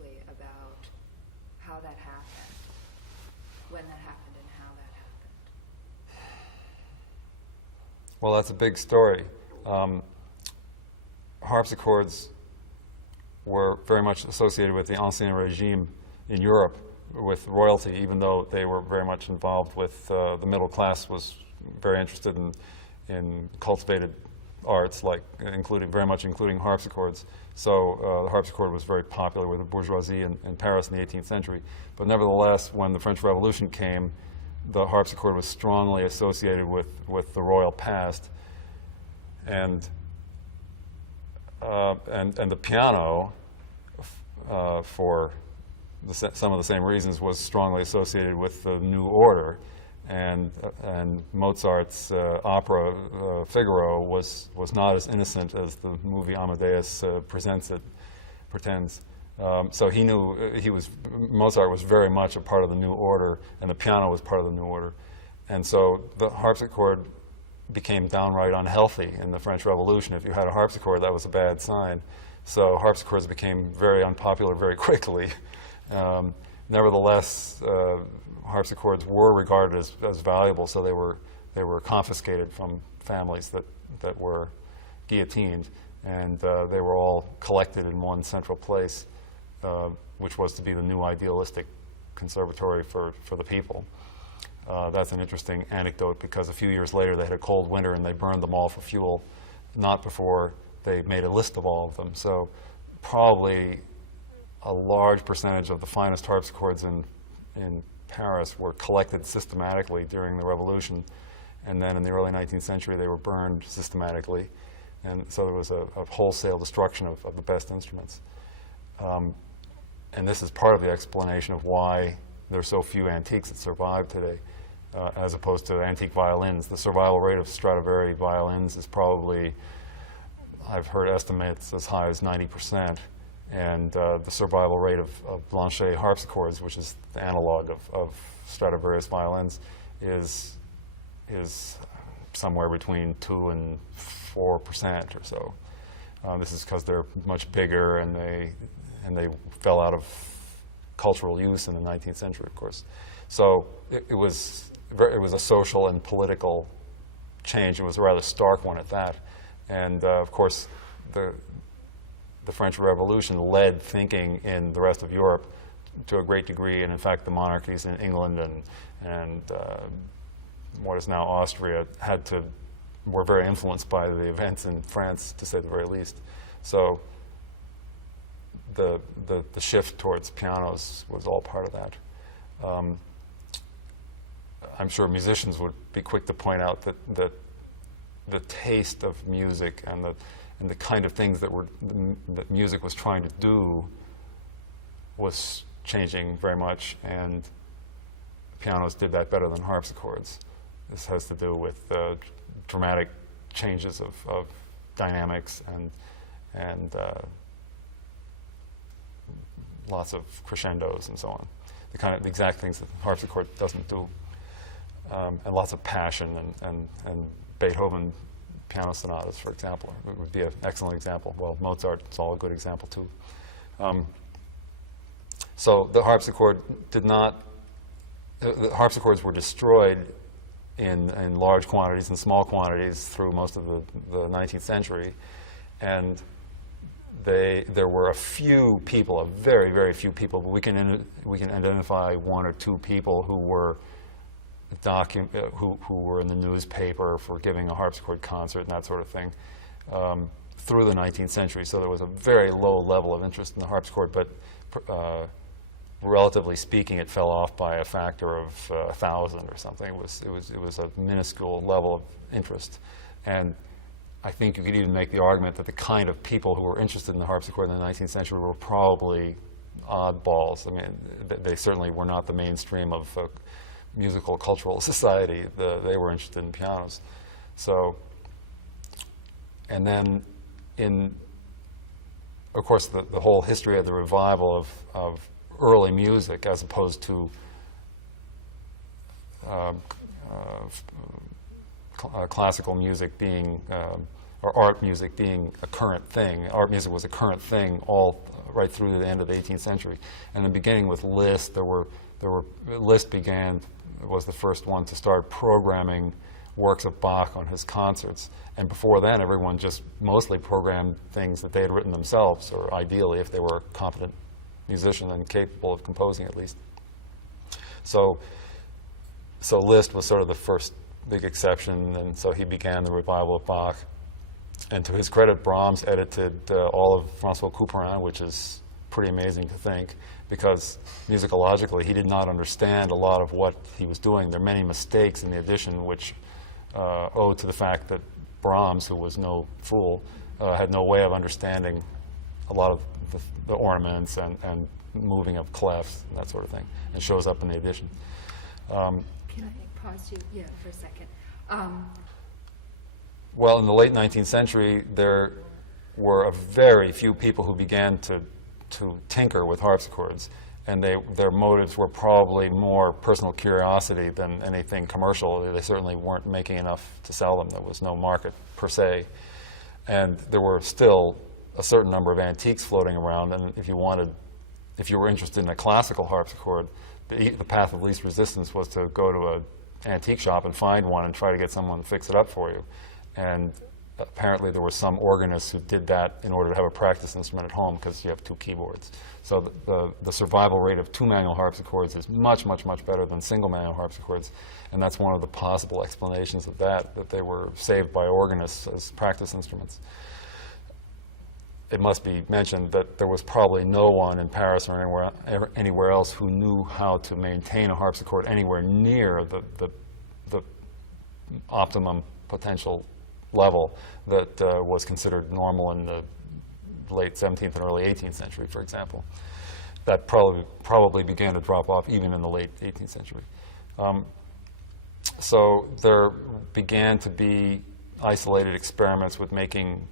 briefly about how that happened, when that happened, and how that happened? Well, that's a big story. Harpsichords were very much associated with the Ancien Regime in Europe, with royalty, even though they were very much involved with the middle class was very interested in cultivated arts, like very much including harpsichords. So the harpsichord was very popular with the bourgeoisie in Paris in the 18th century. But nevertheless, when the French Revolution came, the harpsichord was strongly associated with the royal past, and the piano, for some of the same reasons, was strongly associated with the New Order, and Mozart's opera Figaro was not as innocent as the movie Amadeus pretends. So he knew Mozart was very much a part of the New Order, and the piano was part of the New Order, and so the harpsichord became downright unhealthy in the French Revolution. If you had a harpsichord, that was a bad sign. So harpsichords became very unpopular very quickly. Nevertheless, harpsichords were regarded as valuable, so they were confiscated from families that were guillotined, and they were all collected in one central place, which was to be the new idealistic conservatory for the people. That's an interesting anecdote, because a few years later they had a cold winter and they burned them all for fuel, not before they made a list of all of them. So probably a large percentage of the finest harpsichords in Paris were collected systematically during the Revolution, and then in the early 19th century they were burned systematically, and so there was a wholesale destruction of the best instruments. And this is part of the explanation of why there are so few antiques that survive today, as opposed to antique violins. The survival rate of Stradivari violins is probably, I've heard estimates as high as 90%, and the survival rate of Blanchet harpsichords, which is the analog of Stradivarius violins, is somewhere between 2 and 4% or so. This is because they're much bigger, and they fell out of cultural use in the 19th century, of course. So it was a social and political change. It was a rather stark one at that. And of course, the French Revolution led thinking in the rest of Europe to a great degree, and in fact the monarchies in England and what is now Austria were very influenced by the events in France, to say the very least. So the shift towards pianos was all part of that. I'm sure musicians would be quick to point out that the taste of music and the kind of things that music was trying to do was changing very much, and pianos did that better than harpsichords. This has to do with dramatic changes of dynamics and lots of crescendos and so on. The exact things that harpsichord doesn't do, and lots of passion and Beethoven piano sonatas, for example, would be an excellent example. Well, Mozart's all a good example too. So the harpsichord the harpsichords were destroyed in large quantities and small quantities through most of the 19th century, and there were a few people, a very, very few people, but we can identify one or two people who were who were in the newspaper for giving a harpsichord concert and that sort of thing through the 19th century. So there was a very low level of interest in the harpsichord, but relatively speaking, it fell off by a factor of 1,000 or something. It was a minuscule level of interest, and I think you could even make the argument that the kind of people who were interested in the harpsichord in the 19th century were probably oddballs. I mean, they certainly were not the mainstream of musical cultural society. They were interested in pianos. So, and then of course, the whole history of the revival of early music, as opposed to classical music being or art music being a current thing. Art music was a current thing all right through to the end of the 18th century. And then beginning with Liszt, Liszt was the first one to start programming works of Bach on his concerts. And before then, everyone just mostly programmed things that they had written themselves, or ideally, if they were a competent musician and capable of composing at least. So Liszt was sort of the first big exception, and so he began the revival of Bach. And to his credit, Brahms edited all of François Couperin, which is pretty amazing to think, because musicologically he did not understand a lot of what he was doing. There are many mistakes in the edition which owed to the fact that Brahms, who was no fool, had no way of understanding a lot of the ornaments and moving of clefs, and that sort of thing, and shows up in the edition. Can I pause you for a second? Well, in the late 19th century, there were a very few people who began to tinker with harpsichords, and their motives were probably more personal curiosity than anything commercial. They certainly weren't making enough to sell them. There was no market per se. And there were still a certain number of antiques floating around, and if you were interested in a classical harpsichord, the path of least resistance was to go to an antique shop and find one and try to get someone to fix it up for you. And apparently there were some organists who did that in order to have a practice instrument at home, because you have two keyboards. So the survival rate of two manual harpsichords is much, much, much better than single manual harpsichords, and that's one of the possible explanations of that they were saved by organists as practice instruments. It must be mentioned that there was probably no one in Paris or anywhere else who knew how to maintain a harpsichord anywhere near the optimum potential level that was considered normal in the late 17th and early 18th century, for example. That probably began to drop off even in the late 18th century. So there began to be isolated experiments with making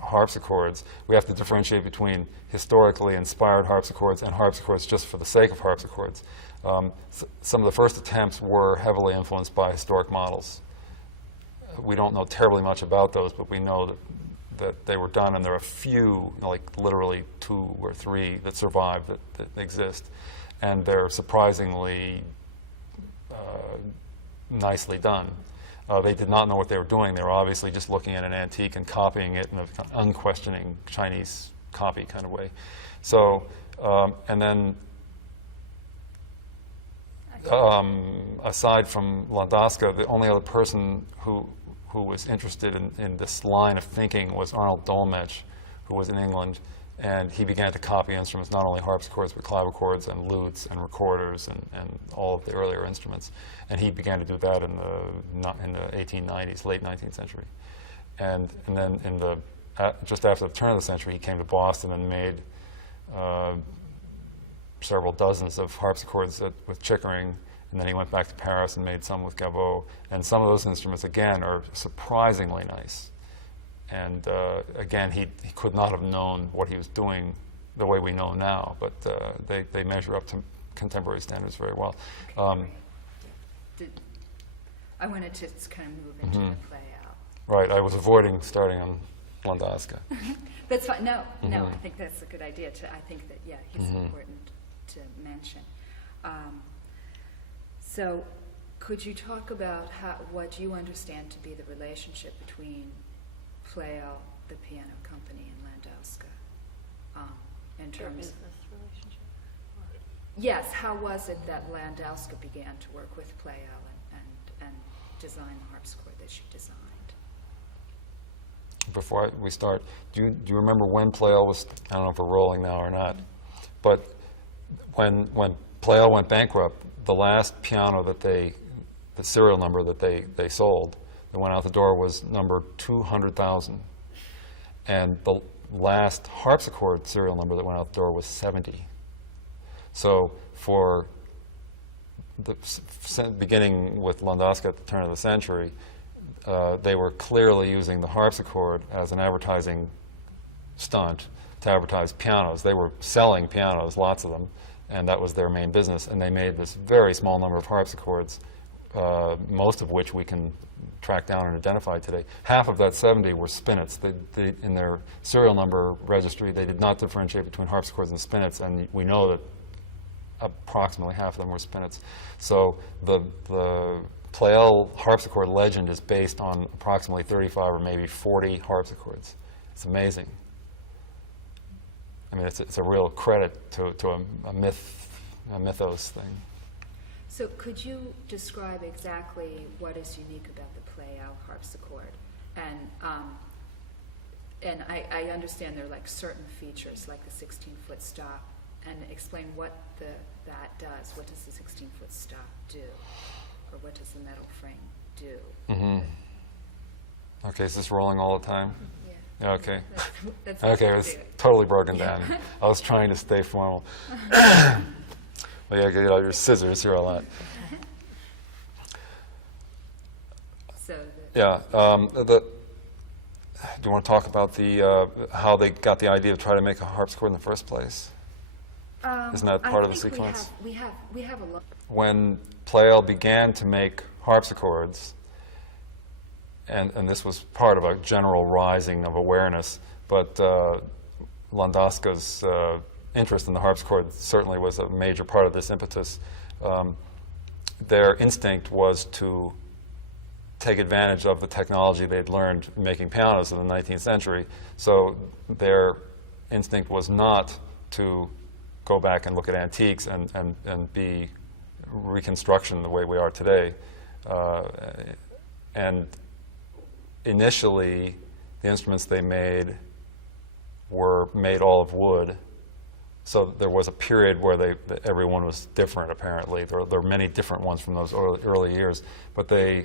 harpsichords. We have to differentiate between historically inspired harpsichords and harpsichords just for the sake of harpsichords. Some of the first attempts were heavily influenced by historic models. We don't know terribly much about those, but we know that they were done, and there are a few, like literally 2 or 3, that survive that exist, and they're surprisingly nicely done. They did not know what they were doing. They were obviously just looking at an antique and copying it in an unquestioning Chinese copy kind of way. So, and then aside from Landowska, the only other person who was interested in this line of thinking was Arnold Dolmetsch, who was in England, and he began to copy instruments, not only harpsichords, but clavichords and lutes and recorders and all of the earlier instruments. And he began to do that in the 1890s, late 19th century. And then just after the turn of the century, he came to Boston and made several dozens of harpsichords with Chickering, and then he went back to Paris and made some with Gaveau. And some of those instruments, again, are surprisingly nice. And again, he could not have known what he was doing the way we know now, but they measure up to contemporary standards very well. I wanted to kind of move into the play out. Right, I was avoiding starting on Landowska. That's fine. No, I think that's a good idea. I think that, he's important to mention. So could you talk about what you understand to be the relationship between Pleyel, the piano company, and Landowska, in terms business relationship? Yes, how was it that Landowska began to work with Pleyel and design the harpsichord that she designed? Before we start, do you remember when Pleyel was, I don't know if we're rolling now or not, but when Pleyel went bankrupt, the last piano the serial number that they sold that went out the door was number 200,000. And the last harpsichord serial number that went out the door was 70. So for the beginning with Landowska at the turn of the century, they were clearly using the harpsichord as an advertising stunt to advertise pianos. They were selling pianos, lots of them, and that was their main business. And they made this very small number of harpsichords, most of which we can track down and identify today. Half of that 70 were spinets. They, in their serial number registry, they did not differentiate between harpsichords and spinets, and we know that approximately half of them were spinets. So the Pleyel harpsichord legend is based on approximately 35 or maybe 40 harpsichords. It's amazing. I mean, it's a real credit to a mythos thing. So could you describe exactly what is unique about the Pleyel harpsichord? And I understand there are like certain features, like the 16-foot stop, and explain what that does. What does the 16-foot stop do? Or what does the metal frame do? Mm-hmm. Okay, is this rolling all the time? Yeah. Okay. That's Okay, it's totally broken down. I was trying to stay formal. Well, yeah, get out your scissors here a lot. So Yeah. Do you want to talk about the how they got the idea to try to make a harpsichord in the first place? Isn't that part of the sequence? We have a lot. When Pleyel began to make harpsichords, and this was part of a general rising of awareness, but Landowska's interest in the harpsichord certainly was a major part of this impetus. Their instinct was to take advantage of the technology they'd learned making pianos in the 19th century. So their instinct was not to go back and look at antiques and be reconstruction the way we are today. And initially, the instruments they made were made all of wood. So there was a period where everyone was different, apparently. There were many different ones from those early years. But they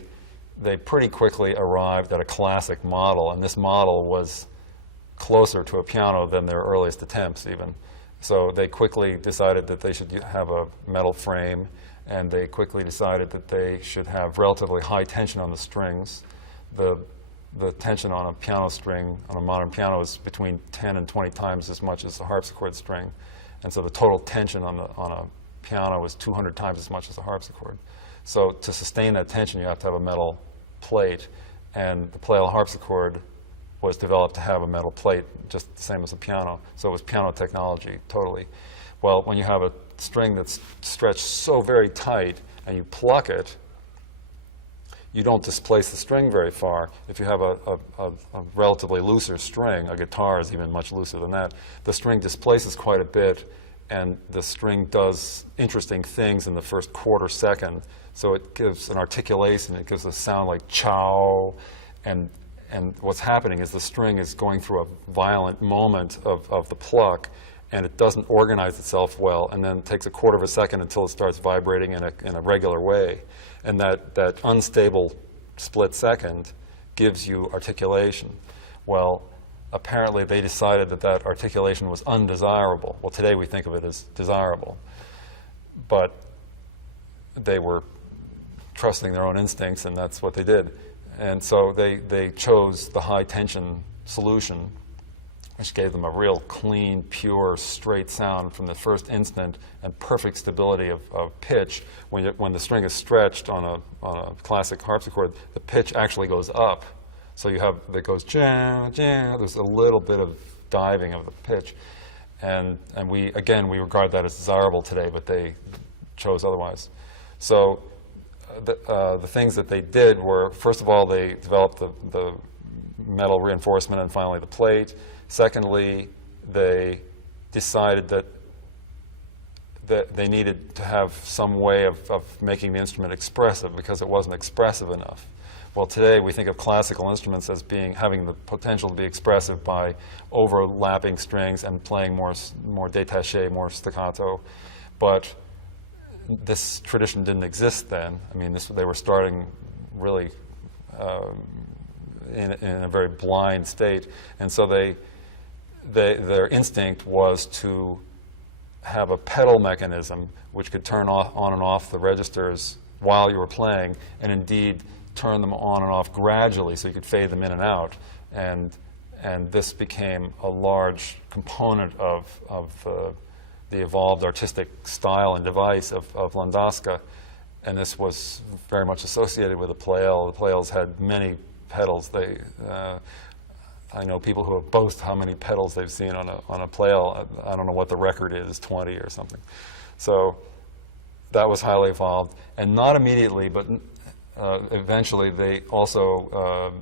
pretty quickly arrived at a classic model, and this model was closer to a piano than their earliest attempts, even. So they quickly decided that they should have a metal frame, and they quickly decided that they should have relatively high tension on the strings. The tension on a piano string, on a modern piano, is between 10 and 20 times as much as a harpsichord string. And so the total tension on a piano is 200 times as much as a harpsichord. So to sustain that tension, you have to have a metal plate. And the Pleyel harpsichord was developed to have a metal plate, just the same as a piano. So it was piano technology, totally. Well, when you have a string that's stretched so very tight and you pluck it, you don't displace the string very far. If you have a relatively looser string, a guitar is even much looser than that, the string displaces quite a bit, and the string does interesting things in the first quarter second. So it gives an articulation, it gives a sound like chow, and what's happening is the string is going through a violent moment of the pluck, and it doesn't organize itself well, and then it takes a quarter of a second until it starts vibrating in a regular way. And that unstable split second gives you articulation. Well, apparently they decided that articulation was undesirable. Well, today we think of it as desirable. But they were trusting their own instincts, and that's what they did. And so they chose the high tension solution, which gave them a real clean, pure, straight sound from the first instant, and perfect stability of pitch. When the string is stretched on a classic harpsichord, the pitch actually goes up. So it goes jam, jam. There's a little bit of diving of the pitch, and we regard that as desirable today, but they chose otherwise. So the things that they did were, first of all, they developed the metal reinforcement and finally the plate. Secondly, they decided that they needed to have some way of making the instrument expressive because it wasn't expressive enough. Well, today we think of classical instruments as having the potential to be expressive by overlapping strings and playing more détaché, more staccato. But this tradition didn't exist then. I mean, they were starting really in a very blind state, and so their instinct was to have a pedal mechanism which could turn on and off the registers while you were playing, and indeed turn them on and off gradually so you could fade them in and out. And this became a large component of the evolved artistic style and device of Landowska. and this was very much associated with the Pleyel. The Pleyels had many pedals. I know people who have boast how many pedals they've seen on a Pleyel. I don't know what the record is, 20 or something. So that was highly evolved, and not immediately, but eventually they also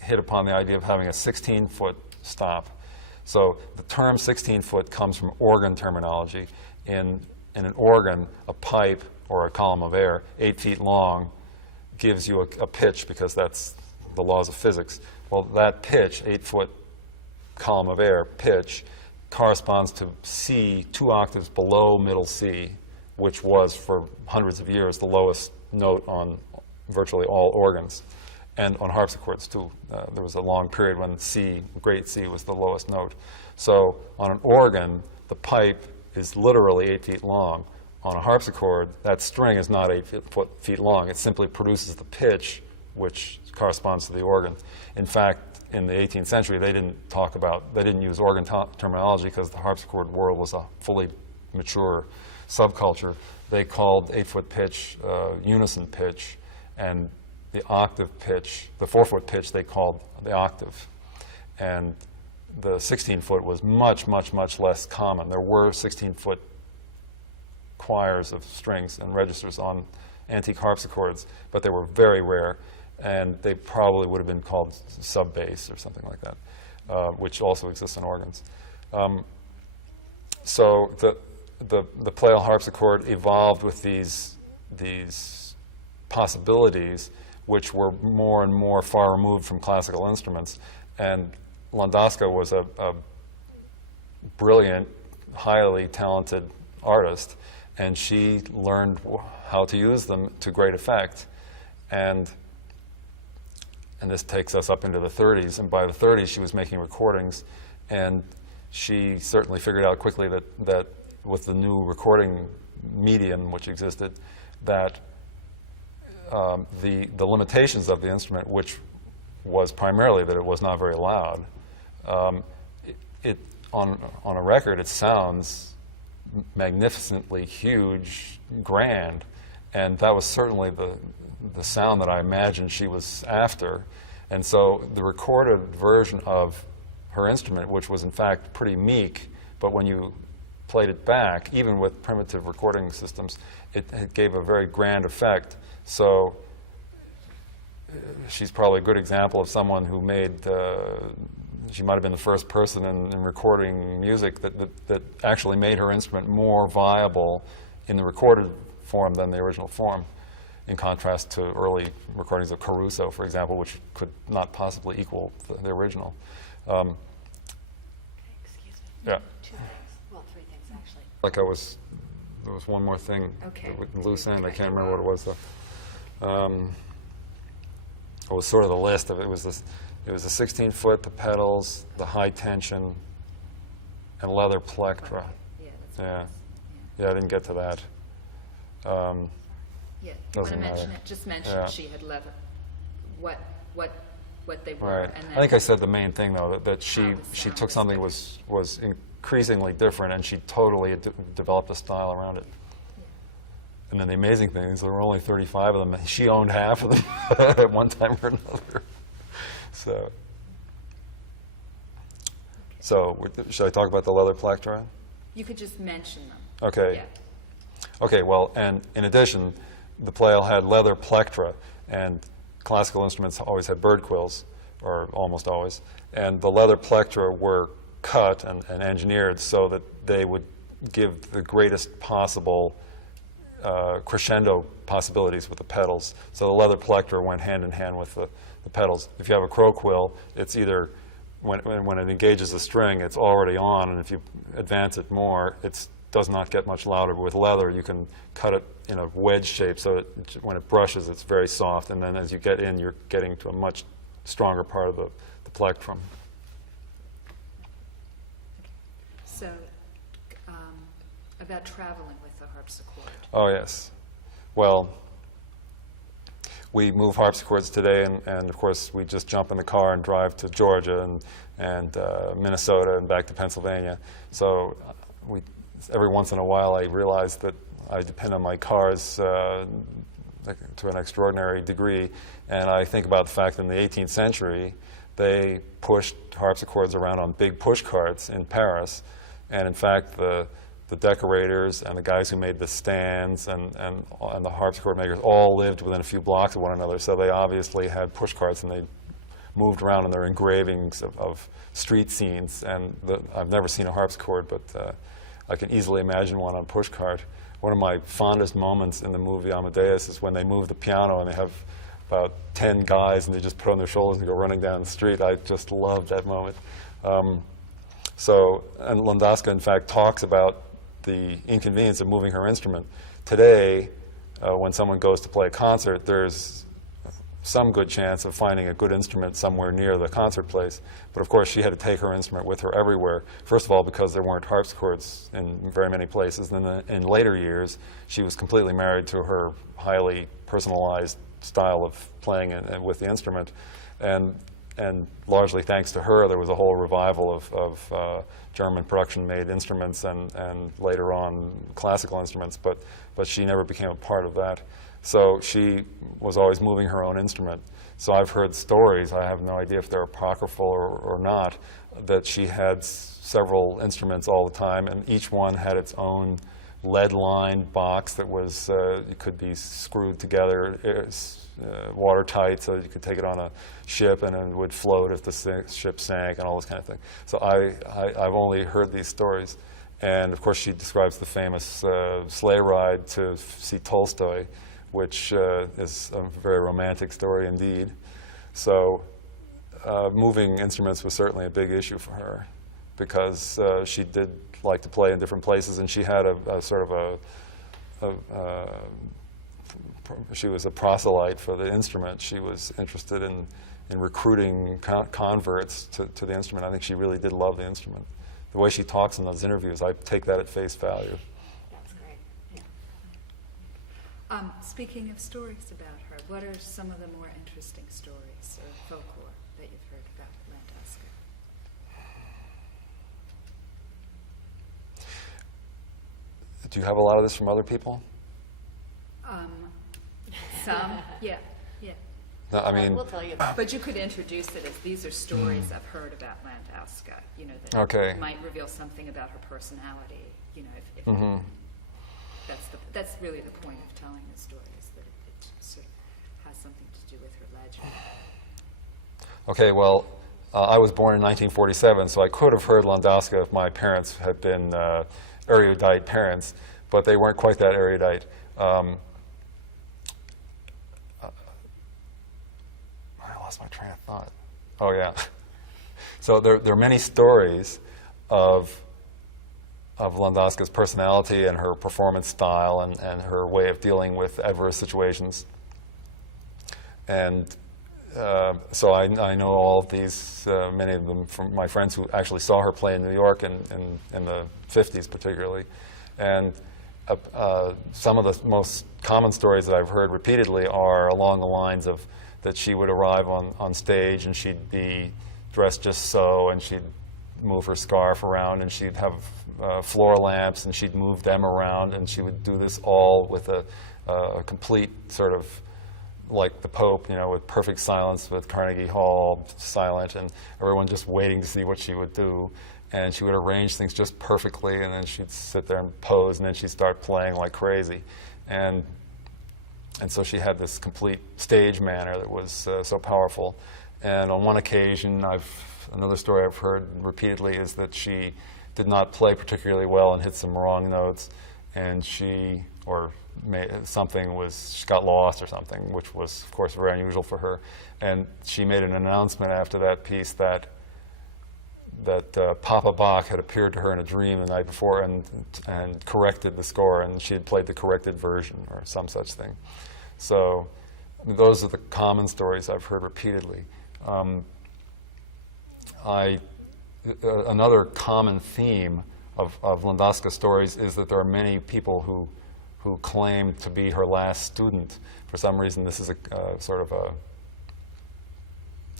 hit upon the idea of having a 16-foot stop. So the term 16-foot comes from organ terminology. In an organ, a pipe or a column of air, 8 feet long, gives you a pitch, because that's the laws of physics. Well, that pitch, 8-foot column of air pitch, corresponds to C, 2 octaves below middle C, which was for hundreds of years the lowest note on virtually all organs, and on harpsichords too. There was a long period when C, great C, was the lowest note. So on an organ, the pipe is literally 8 feet long. On a harpsichord, that string is not 8 feet long. It simply produces the pitch, which corresponds to the organ. In fact, in the 18th century, they didn't use organ terminology, because the harpsichord world was a fully mature subculture. They called 8-foot pitch unison pitch, and the octave pitch, the 4-foot pitch, they called the octave. And the 16-foot was much, much, much less common. There were 16-foot choirs of strings and registers on antique harpsichords, but they were very rare, and they probably would have been called sub-bass or something like that, which also exists in organs. So the Pleyel harpsichord evolved with these possibilities, which were more and more far removed from classical instruments. And Landowska was a brilliant, highly talented artist, and she learned how to use them to great effect. And this takes us up into the 30s, and by the 30s she was making recordings, and she certainly figured out quickly that with the new recording medium which existed, that the limitations of the instrument, which was primarily that it was not very loud, on a record it sounds magnificently huge, grand, and that was certainly the sound that I imagined she was after. And so the recorded version of her instrument, which was in fact pretty meek, but when you played it back, even with primitive recording systems, it gave a very grand effect. So she's probably a good example of someone who made, she might have been the first person in recording music that actually made her instrument more viable in the recorded form than the original form, in contrast to early recordings of Caruso, for example, which could not possibly equal the original. Excuse me. Yeah. 2 things. Well, 3 things, actually. Like there was one more thing, loose end, I can't remember what it was though. It was sort of the list of it. It was the 16-foot, the pedals, the high tension, and leather plectra. Yeah, that's Yeah. what it is. Yeah, I didn't get to that. Yeah, you want to Doesn't mention matter. it, just mention Yeah. she had leather, what they were. Right. And I then think I said the main thing though, that How she the sound took was something was increasingly different, and she totally developed a style around it. And then the amazing thing is there were only 35 of them, and she owned half of them at one time or another. So should I talk about the leather plectra? You could just mention them. Okay. Yeah. Okay, well, and in addition, the Pleyel had leather plectra, and classical instruments always had bird quills, or almost always, and the leather plectra were cut and engineered so that they would give the greatest possible crescendo possibilities with the pedals. So the leather plectra went hand in hand with the pedals. If you have a crow quill, it's either, when it engages the string, it's already on, and if you advance it more, it does not get much louder. But with leather, you can cut it in a wedge shape, so when it brushes, it's very soft, and then as you get in, you're getting to a much stronger part of the plectrum. So, about traveling with the harpsichord. Oh, yes. Well, we move harpsichords today, and of course, we just jump in the car and drive to Georgia and Minnesota and back to Pennsylvania. So every once in a while, I realize that I depend on my cars to an extraordinary degree, and I think about the fact that in the 18th century they pushed harpsichords around on big push carts in Paris, and in fact the decorators and the guys who made the stands and the harpsichord makers all lived within a few blocks of one another, so they obviously had push carts and they moved around in their engravings of street scenes. And I've never seen a harpsichord, but I can easily imagine one on a push cart. One of my fondest moments in the movie Amadeus is when they move the piano and they have about 10 guys and they just put on their shoulders and go running down the street. I just love that moment. And Landowska, in fact, talks about the inconvenience of moving her instrument. Today, when someone goes to play a concert, there's some good chance of finding a good instrument somewhere near the concert place. But of course, she had to take her instrument with her everywhere. First of all, because there weren't harpsichords in very many places. And then in later years, she was completely married to her highly personalized style of playing with the instrument. And largely thanks to her, there was a whole revival of German production-made instruments and later on classical instruments. But she never became a part of that. So she was always moving her own instrument. So I've heard stories, I have no idea if they're apocryphal or not, that she had several instruments all the time, and each one had its own lead-lined box that was, it could be screwed together, watertight, so you could take it on a ship and it would float if the ship sank and all this kind of thing. So I've only heard these stories. And of course she describes the famous sleigh ride to see Tolstoy, which is a very romantic story indeed. So moving instruments was certainly a big issue for her, because she did like to play in different places, and she had a sort of she was a proselyte for the instrument. She was interested in recruiting converts to the instrument. I think she really did love the instrument. The way she talks in those interviews, I take that at face value. That's great. Yeah. Speaking of stories about her, what are some of the more interesting stories or folklore that you've heard about Landowska? Do you have a lot of this from other people? Some, yeah. No, I mean, we'll tell you about. But you could introduce it as these are stories I've heard about Landowska, that Okay. might reveal something about her personality, if Mhm. that's really the point of telling the story, is that it sort of has something to do with her legend. Okay, well, I was born in 1947, so I could have heard Landowska if my parents had been erudite parents, but they weren't quite that erudite. I lost my train of thought. Oh, yeah. So there are many stories of Landowska's personality and her performance style and her way of dealing with adverse situations. And so I know all of these, many of them from my friends who actually saw her play in New York in the 50s particularly. And some of the most common stories that I've heard repeatedly are along the lines of that she would arrive on stage and she'd be dressed just so, and she'd move her scarf around, and she'd have floor lamps, and she'd move them around, and she would do this all with a complete sort of like the Pope, with perfect silence, with Carnegie Hall silent, and everyone just waiting to see what she would do. And she would arrange things just perfectly, and then she'd sit there and pose, and then she'd start playing like crazy. And so she had this complete stage manner that was so powerful. And on one occasion, another story I've heard repeatedly is that she did not play particularly well and hit some wrong notes, and she got lost or something, which was, of course, very unusual for her. And she made an announcement after that piece that Papa Bach had appeared to her in a dream the night before and corrected the score, and she had played the corrected version or some such thing. So those are the common stories I've heard repeatedly. Another common theme of Landowska's stories is that there are many people who claim to be her last student. For some reason, this is a sort of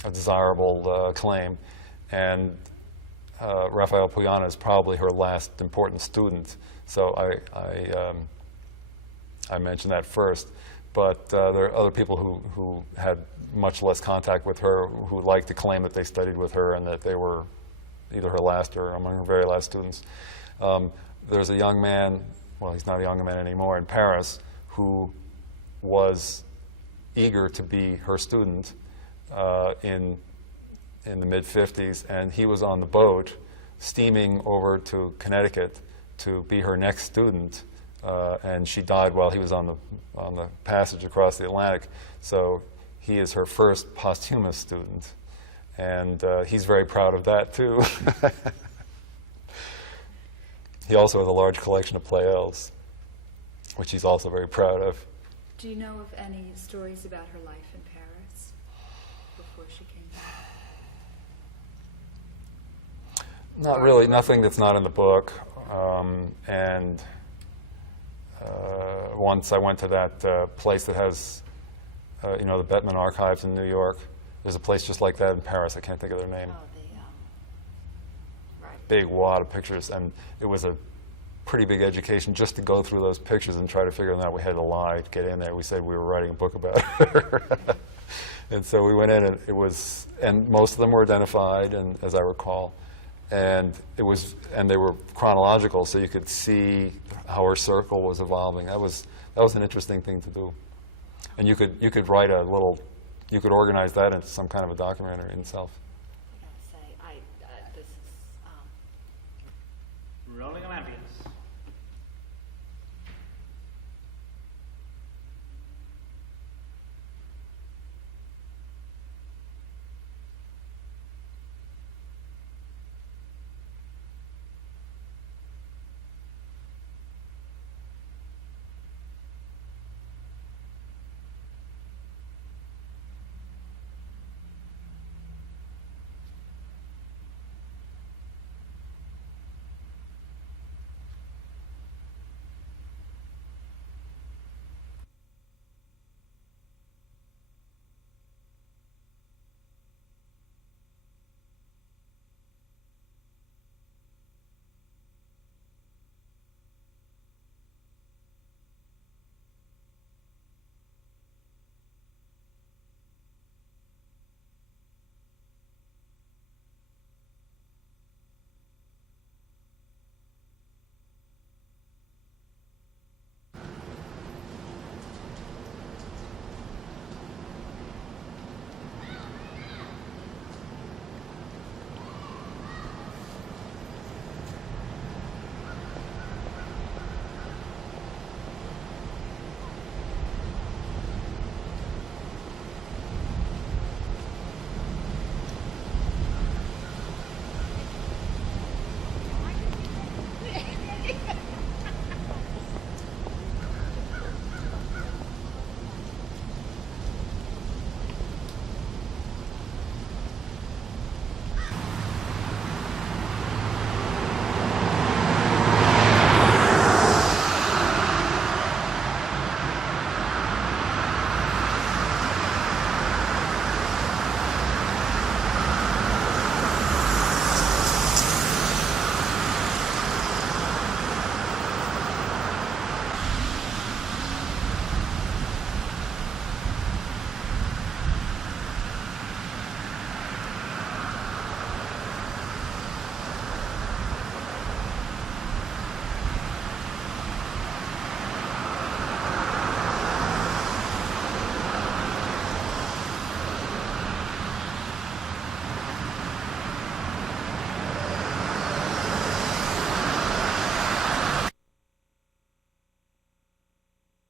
a desirable claim, and Raphael Pugliana is probably her last important student. So I mentioned that first. But there are other people who had much less contact with her who like to claim that they studied with her and that they were either her last or among her very last students. There's a young man, well, he's not a young man anymore, in Paris, who was eager to be her student in the mid-50s, and he was on the boat steaming over to Connecticut to be her next student, and she died while he was on the passage across the Atlantic. So he is her first posthumous student, and he's very proud of that too. He also has a large collection of Pleyels, which he's also very proud of. Do you know of any stories about her life in Paris before she came here? Not really, nothing that's not in the book. And once I went to that place that has, the Bettman Archives in New York. There's a place just like that in Paris. I can't think of their name. Oh, right. Big wad of pictures, and it was a pretty big education just to go through those pictures and try to figure them out. We had to lie to get in there. We said we were writing a book about her. And so we went in, and and most of them were identified, and as I recall, and they were chronological, so you could see how her circle was evolving. That was an interesting thing to do, and you could write you could organize that into some kind of a documentary in itself. I gotta say, this is Rolling Olympian.